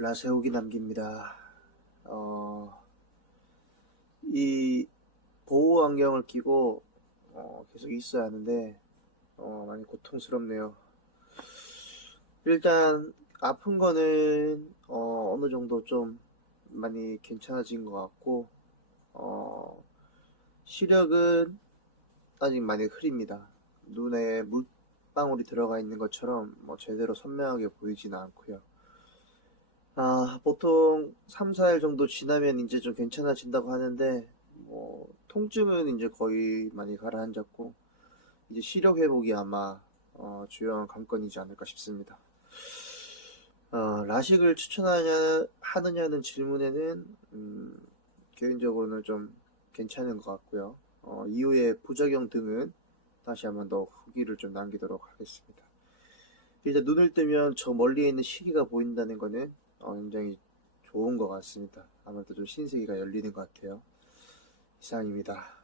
라세오기 남깁니다. 어, 이 보호 안경을 끼고 어, 계속 있어야 하는데 어, 많이 고통스럽네요. 일단 아픈 거는 어, 어느 정도 좀 많이 괜찮아진 것 같고 어, 시력은 아직 많이 흐립니다. 눈에 물방울이 들어가 있는 것처럼 뭐 제대로 선명하게 보이지는 않고요. 아, 보통 3, 4일 정도 지나면 이제 좀 괜찮아진다고 하는데, 뭐, 통증은 이제 거의 많이 가라앉았고, 이제 시력 회복이 아마, 어, 주요한 관건이지 않을까 싶습니다. 어, 라식을 추천하냐, 하느냐는 질문에는, 음, 개인적으로는 좀 괜찮은 것 같고요. 어, 이후에 부작용 등은 다시 한번 더 후기를 좀 남기도록 하겠습니다. 일단 눈을 뜨면 저 멀리에 있는 시기가 보인다는 거는 어, 굉장히 좋은 것 같습니다. 아무래도 좀 신세계가 열리는 것 같아요. 이상입니다.